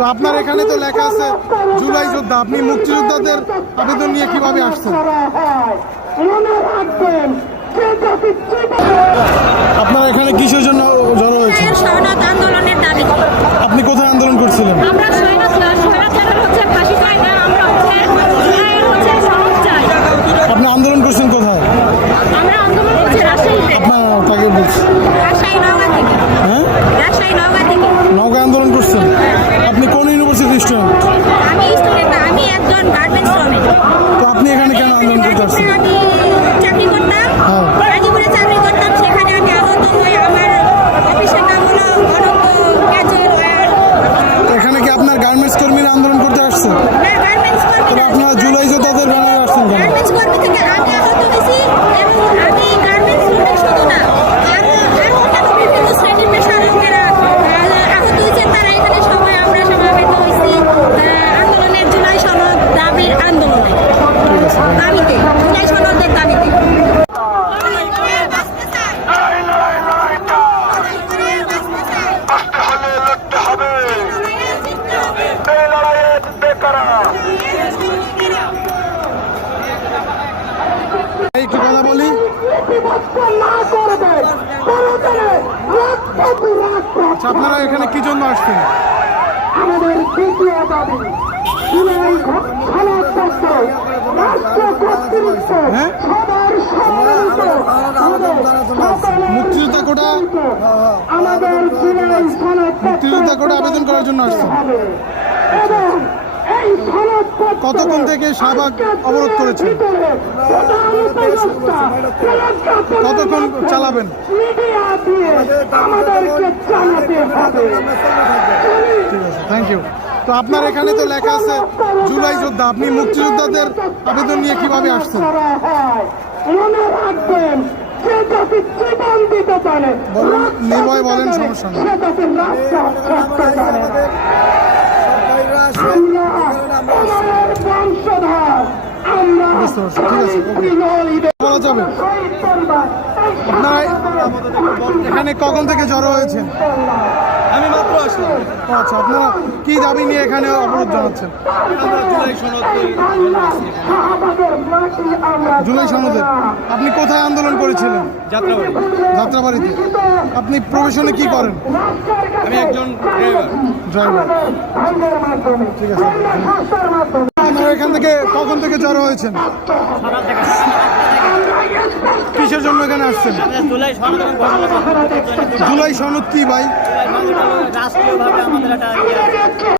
তো আপনার এখানে তো লেখা আছে জুলাই যোদ্ধা, আপনি মুক্তিযোদ্ধাদের আবেদন নিয়ে কিভাবে আসছেন? আপনার এখানে কিসের জন্য জড়ো হয়েছে? আন্দোলনের দাবি। আপনি কোথায় আন্দোলন করছিলেন? আমরা আপনি আন্দোলন করছেন কোথায়? আমরা আন্দোলন করছি রাজশাহীতে। আপনার তাকে বলছি রাজশাহী নওগাঁ থেকে। হ্যাঁ, রাজশাহী নওগাঁ থেকে। নওগাঁ আন্দোলন করছেন? আপনি কোন ইউনিভার্সিটির স্টুডেন্ট? আমি স্টুডেন্ট না, আমি একজন গার্মেন্টস শ্রমিক। তো আপনি এখানে কেন আন্দোলন করতে আসছেন? আমি চাকরি করতাম, গাজীপুরে চাকরি করতাম। সেখানে আমি আহত হই। আমার অফিসের নাম হলো অনন্ত ক্যাজুয়াল ওয়্যার। তো এখানে কি আপনার গার্মেন্টস কর্মীরা আন্দোলন করতে আসছে? না, গার্মেন্টস কর্মী না। আপনারা জুলাই যোদ্ধাদের ব্যানারে আসছেন কেন? গার্মেন্টস কর্মী থেকে আমি আহত হয়েছি এবং আমি গার্মেন্টস শ্রমিক শুধু না, আরো অন্যান্য বিভিন্ন শ্রেণীর পেশার লোকেরা আহত হয়েছে। তারা এখানে সবাই আমরা সমাবেত হয়েছি আন্দোলনের জুলাই সনদ দাবির আন্দোলনে দাবিতে, জুলাই সনদের দাবিতে। একটু কথা বলি। আচ্ছা, আপনারা এখানে কি জন্য আসছেন? আমাদের দ্বিতীয় দাবি জুলাই সনদপত্র রাষ্ট্র কর্তৃত্ব হ্যাঁ? সবার সম্মানিত মুক্তিযোদ্ধা কোটা, আমাদের জুলাই মুক্তিযোদ্ধা কোটা আবেদন করার জন্য আসছেন। এবং এই সনদপত্র কতক্ষণ থেকে শাহবাগ অবরোধ করেছেন? কতক্ষণ চালাবেন? মিডিয়া দিয়ে আমাদেরকে জানাতে হবে। ঠিক আছে, থ্যাংক ইউ। তো আপনার এখানে তো লেখা আছে জুলাই যোদ্ধা, আপনি মুক্তিযোদ্ধাদের আবেদন নিয়ে কিভাবে আসছেন? করা হয় মনে রাখবেন, যে জাতি জীবন দিতে পারে বলেন, নির্ভয় বলেন, সমস্যা নেই। সে জাতি রাষ্ট্র করতে পারে। আমরা আমাদের বংশধর, আমরা বুঝতে পারছি, ঠিক আছে, ওকে। বলা যাবে আপনারা এখানে কখন থেকে জড়ো হয়েছেন? আমি মাত্র আসলাম। ও আচ্ছা, আপনারা কি দাবি নিয়ে এখানে অবরোধ জানাচ্ছেন? আমরা জুলাই সনদ জুলাই সনদের আপনি কোথায় আন্দোলন করেছিলেন? যাত্রাবাড়ি। যাত্রাবাড়িতে। আপনি প্রফেশনে কি করেন? আমি একজন ড্রাইভার। ঠিক আছে, আপনারা এখান থেকে কখন থেকে জড়ো হয়েছেন? কিসের জন্য এখানে আসছেন? জুলাই সনদ জুলাই সনদ কি ভাই? রাষ্ট্রীয়ভাবে আমাদের একটা